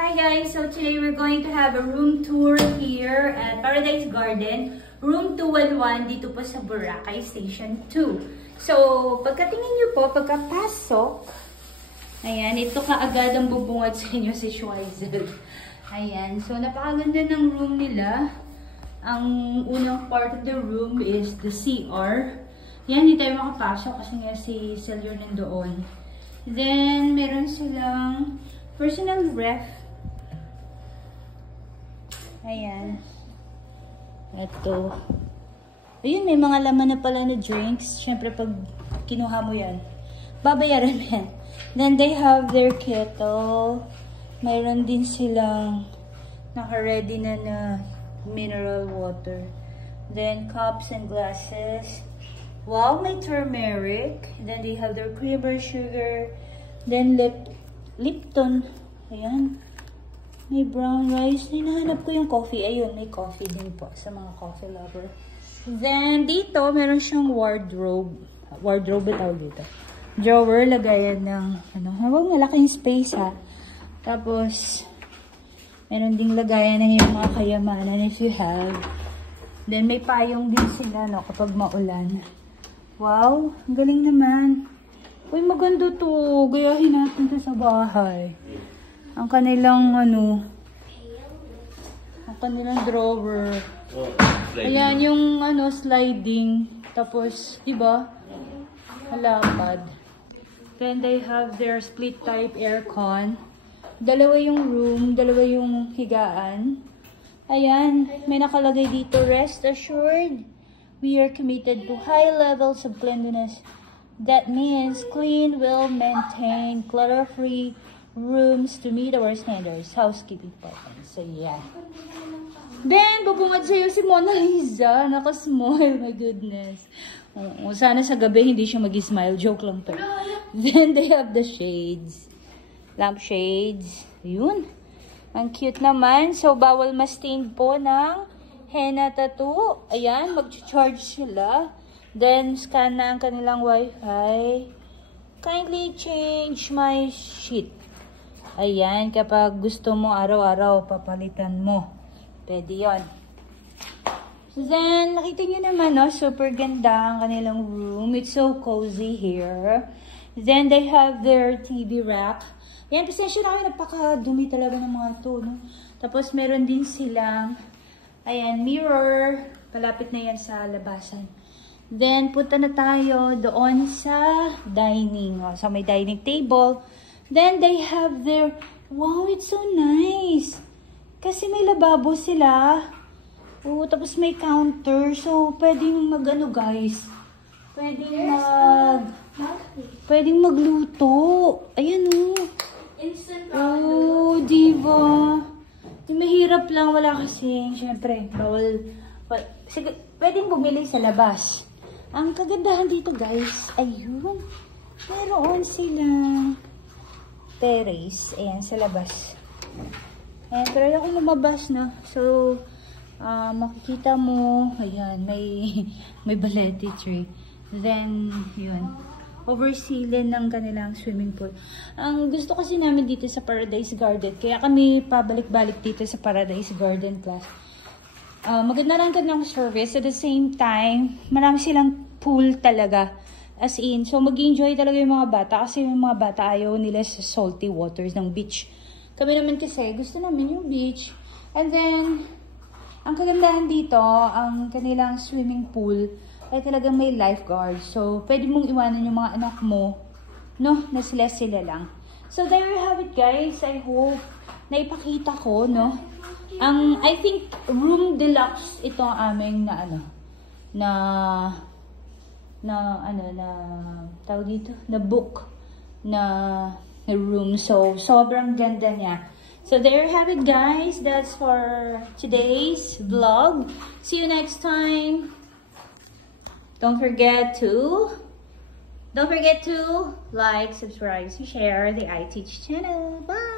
Hi guys! So today we're going to have a room tour here at Paradise Garden. Room 211 dito po sa Boracay Station 2. So pagkatingin nyo po, pagkapasok, ayan, ito kaagad ang bubungad sa inyo si Schweizel. Ayan, so napakaganda ng room nila. Ang unang part of the room is the CR. Yan, hindi tayo makapasok kasi nga si Celyor nandoon. Then, meron silang personal ref. Ayan. Ito. Ayun, may mga laman na pala na drinks. Siyempre, pag kinuha mo yan, babayaran yan. Then, they have their kettle. Mayroon din silang naka-ready na mineral water. Then, cups and glasses. Wow, may turmeric. Then, they have their creamer sugar. Then, Lipton. Ayan. May brown rice. Hinahanap ko yung coffee. Ayun, may coffee din po sa mga coffee lover. Then, dito, meron siyang wardrobe. Wardrobe ito dito. Drawer, lagayan ng, huwag malaking space ha. Tapos, meron ding lagayan na yung mga kayamanan if you have. Then, may payong din sila, no, kapag maulan. Wow, ang galing naman. Uy, maganda to. Gayahin natin to sa bahay. Ang kanilang, ang kanilang drawer. Ayan, yung, sliding. Tapos, diba? Malapad. Then, they have their split type aircon. Dalawa yung room, dalawa yung higaan. Ayan, may nakalagay dito, rest assured. We are committed to high levels of cleanliness. That means clean, well-maintained, clutter-free rooms to meet our standards. Housekeeping partners. So, yeah. Then, bubungad sa'yo si Mona Lisa. Naka-smile. My goodness. Sana sa gabi hindi siya mag-smile. Joke lang to. Then, they have the shades. Lamp shades. Yun. Ang cute naman. So, bawal ma-stain po ng henna tattoo. Ayan, mag-charge sila. Then, scan na ang kanilang wifi. Kindly change my sheet. Ayan, kapag gusto mo araw-araw, papalitan mo. Pwede yun. Then, nakita nyo naman, no? Super ganda ang kanilang room. It's so cozy here. Then, they have their TV rack. Ayan, pasensya na kayo, napakadumi talaga ng mga to, no? Tapos, meron din silang, ayan, mirror. Palapit na yan sa labasan. Then, punta na tayo doon sa dining. So, may dining table. Then, they have their, wow, it's so nice. Kasi may lababo sila. Oh, tapos may counter. So, pwedeng guys. Pwedeng magluto. Ayan, oh. Instant oh, diba? Mahirap lang, wala kasi. Siyempre, bawal. Sige, pwedeng bumili sa labas. Ang kagandahan dito, guys, ayun. Meron silang terrace. Ayan, sa labas. Ayan, pero ako lumabas na. So, makikita mo, ayan, may balete tree. Then, yun. Oversealan ng kanilang swimming pool. Ang gusto kasi namin dito sa Paradise Garden, kaya kami pabalik-balik dito sa Paradise Garden class. Maganda lang ng service. At the same time, marami silang pool talaga. As in, so mag-enjoy talaga yung mga bata. Kasi yung mga bata ayaw nila sa salty waters ng beach. Kami naman kasi, gusto namin yung beach. And then, ang kagandahan dito, ang kanilang swimming pool, ay talagang may lifeguard. So, pwede mong iwanan yung mga anak mo, no? Na sila lang. So, there you have it, guys. I hope na ipakita ko, no? I think room deluxe ito ang aming tawag dito, na book na room. So, sobrang ganda niya. So, there you have it, guys. That's for today's vlog. See you next time. Don't forget to like, subscribe, share the iTeach channel. Bye!